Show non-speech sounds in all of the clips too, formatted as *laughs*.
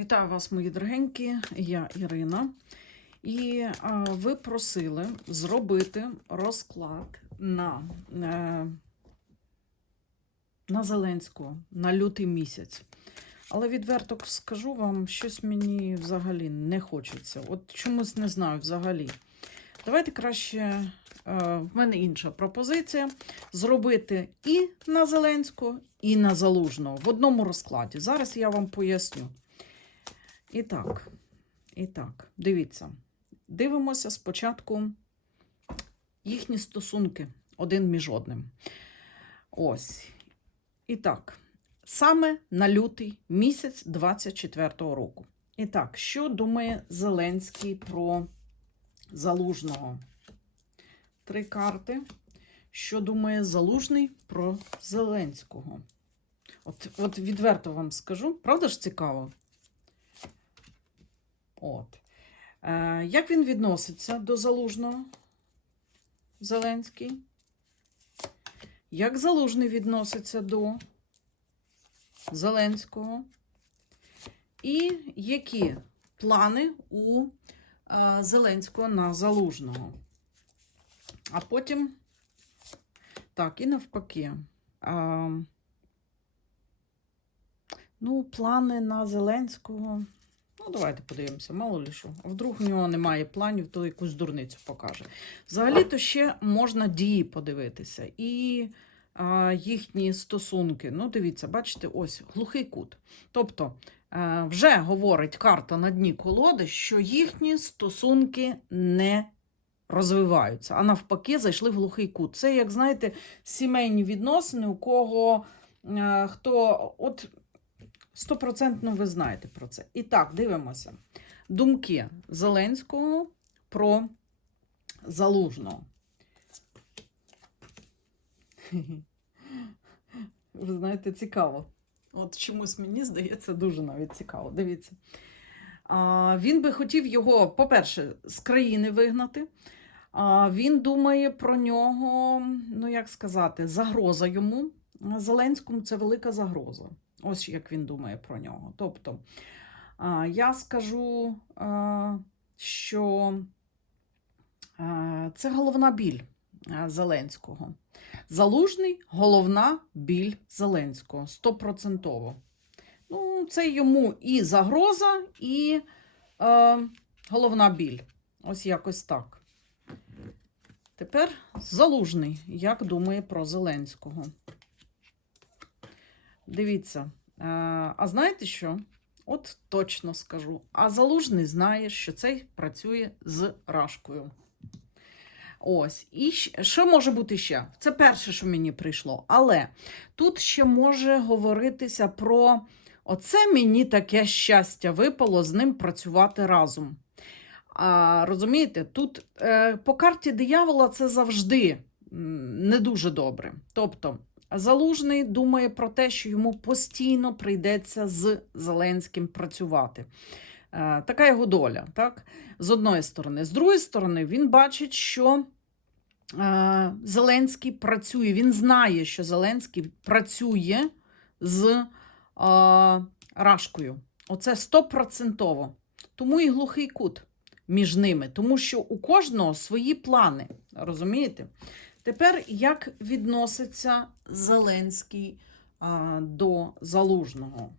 Вітаю вас, мої дорогенькі, я Ірина. І а, ви просили зробити розклад на, е, на Зеленського на лютий місяць. Але відверто скажу вам, щось мені взагалі не хочеться. От чомусь не знаю взагалі. Давайте краще, е, в мене інша пропозиція: зробити і на Зеленського, і на Залужного в одному розкладі. Зараз я вам поясню. І так, і так, дивіться. Дивимося спочатку їхні стосунки один між одним. Ось. І так, саме на лютий місяць 24-го року. І так, що думає Зеленський про Залужного? Три карти. Що думає Залужний про Зеленського? От, от відверто вам скажу, правда ж цікаво? От. Е, як він відноситься до Залужного? Зеленський? Як Залужний відноситься до Зеленського? І які плани у е, Зеленського на Залужного? А потім, так, і навпаки. Е, ну, плани на Зеленського. Ну, давайте подивимося, мало ли що. А вдруг в нього немає планів, то якусь дурницю покаже. Взагалі-то ще можна дії подивитися. І а, їхні стосунки. Ну, дивіться, бачите, ось глухий кут. Тобто, а, вже говорить карта на дні колоди, що їхні стосунки не розвиваються, а навпаки, зайшли в глухий кут. Це, як знаєте, сімейні відносини, у кого а, хто. от Стопроцентно ви знаєте про це. І так, дивимося. Думки Зеленського про Залужного. *laughs* Ви знаєте, цікаво. От чомусь мені здається дуже навіть цікаво. Дивіться. А, Він би хотів його, по-перше, з країни вигнати. А, Він думає про нього, ну як сказати, загроза йому. Зеленському це велика загроза. Ось як він думає про нього. Тобто, я скажу, що це головна біль Зеленського. Залужний головна біль Зеленського. Стопроцентово. Ну, це йому і загроза, і е, головна біль. Ось якось так. Тепер залужний, як думає про Зеленського. Дивіться, е, а знаєте що? От точно скажу. А залужний знає, що цей працює з рашкою. Ось. І що може бути ще? Це перше, що мені прийшло. Але тут ще може говоритися про оце мені таке щастя випало з ним працювати разом. А, розумієте, тут е, по карті диявола це завжди не дуже добре. Тобто, Залужний думає про те, що йому постійно прийдеться з Зеленським працювати. Е, Така його доля, так? З одної сторони. З другої сторони, він бачить, що е, Зеленський працює. Він знає, що Зеленський працює з е, Рашкою. Оце стопроцентово. Тому і глухий кут між ними, тому що у кожного свої плани. Розумієте? Тепер як відноситься Зеленський а, до Залужного?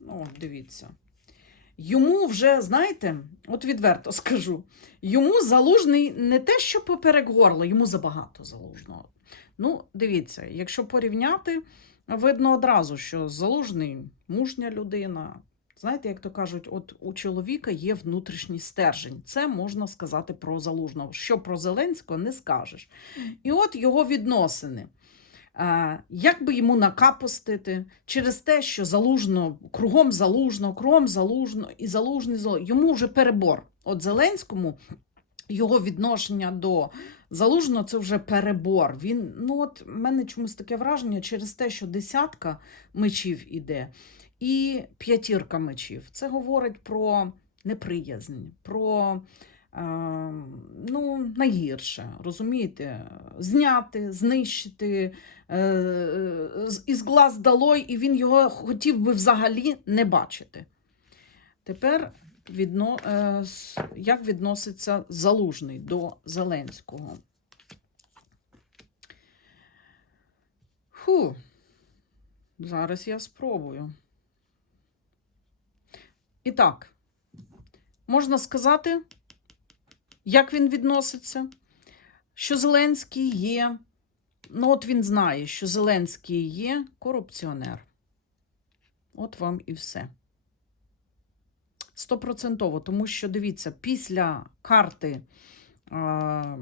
Ну, дивіться. Йому вже, знаєте, от відверто *laughs* скажу, йому залужний не те, що поперек горла, йому забагато залужного. Ну, дивіться, якщо порівняти, видно одразу, що залужний мужня людина. Знаєте, як то кажуть, от у чоловіка є внутрішній стержень. Це можна сказати про залужного. Що про Зеленського не скажеш. І от його відносини. Як би йому накапустити через те, що залужно, кругом залужно, кругом залужно і залужний залужний, йому вже перебор. От Зеленському його відношення до залужного це вже перебор. Він, ну от мене чомусь таке враження через те, що десятка мечів іде, і п'ятірка мечів. Це говорить про неприязнь, про е, ну, найгірше, розумієте? Зняти, знищити е, з- із глаз долой, і він його хотів би взагалі не бачити. Тепер відно, е, як відноситься Залужний до Зеленського? Фу, зараз я спробую. І так, можна сказати, як він відноситься, що Зеленський є. Ну, от він знає, що Зеленський є корупціонер. От вам і все. Стопроцентово, тому що дивіться, після карти а,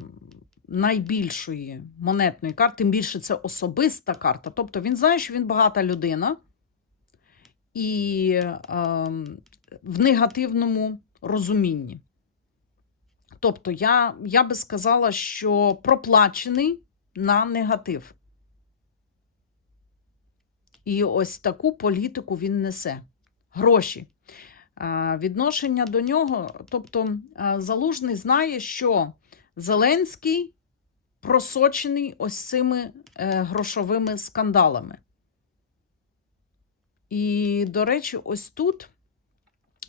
найбільшої монетної карти, тим більше це особиста карта. Тобто він знає, що він багата людина, і а, в негативному розумінні. Тобто, я, я би сказала, що проплачений на негатив. І ось таку політику він несе. Гроші. Відношення до нього, тобто Залужний знає, що Зеленський просочений ось цими е, грошовими скандалами. І, до речі, ось тут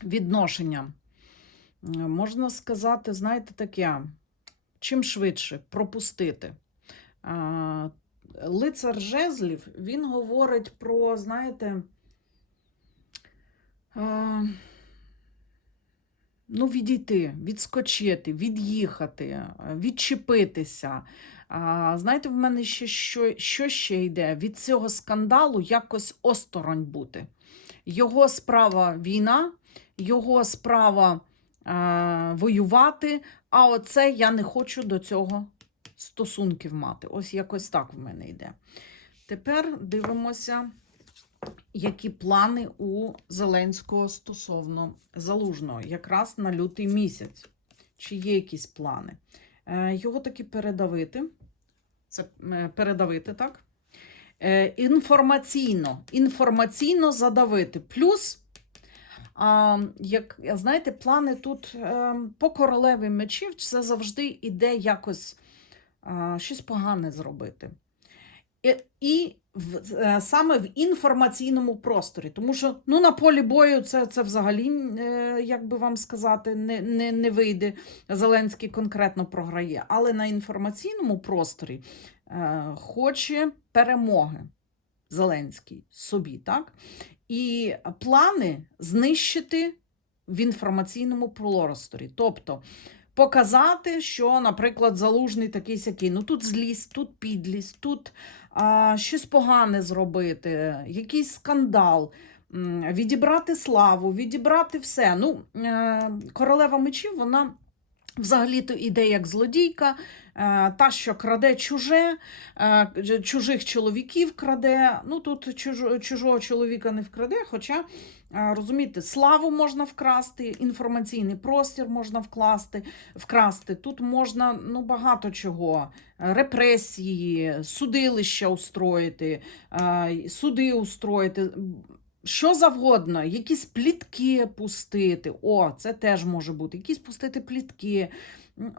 відношення, е, можна сказати, знаєте, таке, чим швидше пропустити. Лицар Жезлів, він говорить про, знаєте, ну, відійти, відскочити, від'їхати, відчепитися. А, знаєте, в мене ще що, що ще йде? Від цього скандалу якось осторонь бути. Його справа війна, його справа а, воювати, а оце я не хочу до цього стосунків мати. Ось якось так в мене йде. Тепер дивимося, які плани у Зеленського стосовно залужного, якраз на лютий місяць. Чи є якісь плани? Е, Його таки передавити. Це е, передавити, так? Е, Інформаційно, інформаційно задавити. Плюс. Як знаєте, плани тут по королеві мечів це завжди іде якось щось погане зробити. І в, е, саме в інформаційному просторі. Тому що ну, на полі бою це, це взагалі, е, як би вам сказати, не, не, не вийде. Зеленський конкретно програє. Але на інформаційному просторі е, хоче перемоги Зеленський собі, так? І плани знищити в інформаційному просторі. Тобто показати, що, наприклад, залужний такий сякий. Ну тут злість, тут підлість, тут а, щось погане зробити, якийсь скандал, відібрати славу, відібрати все. Ну, е, королева мечів, вона. Взагалі-то іде як злодійка, е, та, що краде чуже, е, чужих чоловіків краде. Ну тут чужого чоловіка не вкраде, хоча, розумієте, славу можна вкрасти, інформаційний простір можна вкласти, вкрасти. Тут можна ну, багато чого. Е, Репресії, судилища устроїти, е, суди устроїти. Що завгодно, якісь плітки пустити. О, це теж може бути. Якісь пустити плітки.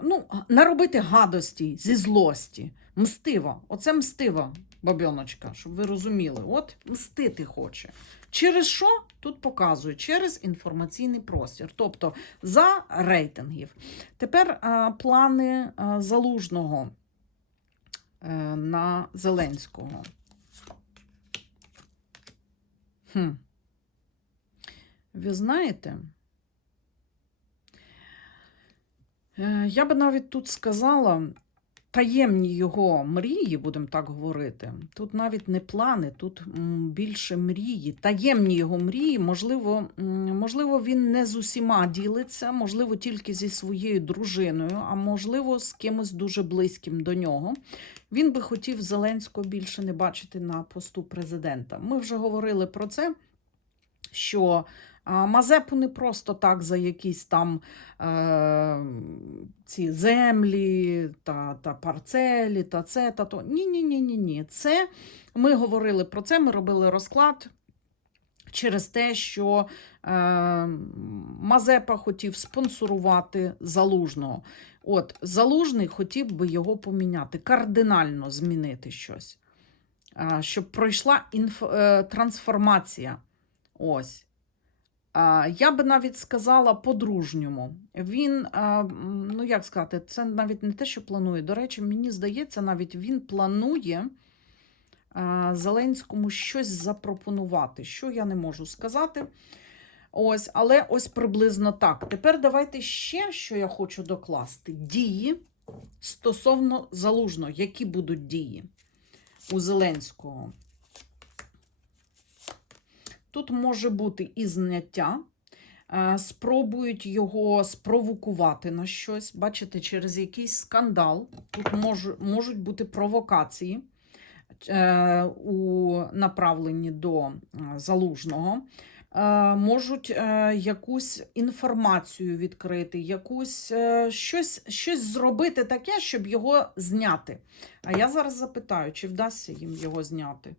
Ну, наробити гадості зі злості. Мстива. Оце мстива бабьоночка, щоб ви розуміли. От мстити хоче. Через що? Тут показую, через інформаційний простір. Тобто за рейтингів. Тепер а, плани а, залужного а, на Зеленського. Хм. Ви знаєте, е, я би навіть тут сказала таємні його мрії, будемо так говорити. Тут навіть не плани, тут більше мрії. Таємні його мрії, можливо, можливо, він не з усіма ділиться, можливо, тільки зі своєю дружиною, а можливо, з кимось дуже близьким до нього. Він би хотів Зеленського більше не бачити на посту президента. Ми вже говорили про це що Мазепу не просто так за якісь там е, ці землі та, та парцелі, та це, та то. Ні, ні, ні, ні, ні. Це ми говорили про це, ми робили розклад через те, що е, Мазепа хотів спонсорувати залужного. От, залужний хотів би його поміняти, кардинально змінити щось, е, щоб пройшла інф, е, трансформація. Ось. Я би навіть сказала по-дружньому. Він, ну як сказати, це навіть не те, що планує. До речі, мені здається, навіть він планує Зеленському щось запропонувати, що я не можу сказати. Ось, але ось приблизно так. Тепер давайте ще, що я хочу докласти: дії стосовно залужного. Які будуть дії у Зеленського? Тут може бути і зняття, е, спробують його спровокувати на щось. Бачите, через якийсь скандал. Тут мож, можуть бути провокації е, у направленні до е, залужного. Можуть якусь інформацію відкрити, якусь щось, щось зробити таке, щоб його зняти. А я зараз запитаю, чи вдасться їм його зняти?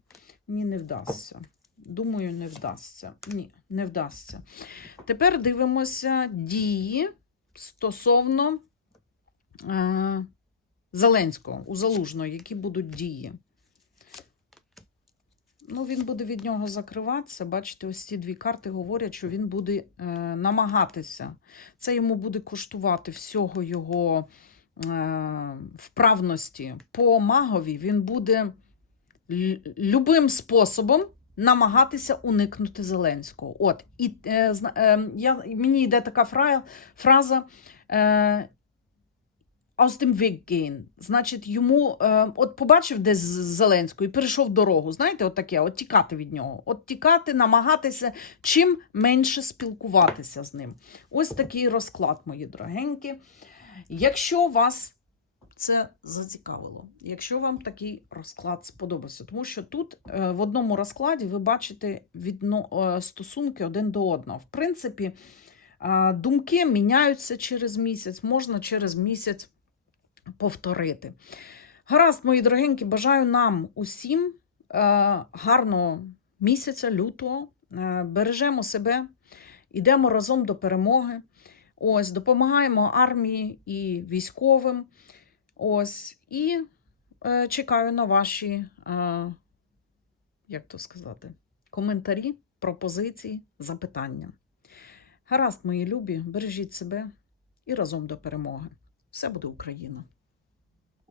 Ні, не вдасться. Думаю, не вдасться. Ні, не вдасться. Тепер дивимося дії стосовно е, Зеленського, у Залужного, які будуть дії. Ну, він буде від нього закриватися. Бачите, ось ці дві карти говорять, що він буде е, намагатися. Це йому буде коштувати всього його е, вправності по магові. Він буде любим способом намагатися уникнути Зеленського. От, і е, е, я, мені йде така фра, фраза. Е, aus dem. Значить, йому е, от побачив десь Зеленського і перейшов дорогу. Знаєте, от таке, от тікати від нього. От тікати, намагатися чим менше спілкуватися з ним. Ось такий розклад, мої дорогенькі. Якщо вас це зацікавило, якщо вам такий розклад сподобався, тому що тут е, в одному розкладі ви бачите відно, е, стосунки один до одного. В принципі, думки міняються через місяць, можна через місяць повторити. Гаразд, мої дорогенькі, бажаю нам усім е, гарного місяця, лютого. Бережемо себе, йдемо разом до перемоги. Ось, допомагаємо армії і військовим. Ось, і е, чекаю на ваші, е, як то сказати, коментарі, пропозиції, запитання. Гаразд, мої любі, бережіть себе і разом до перемоги. Все буде Україна!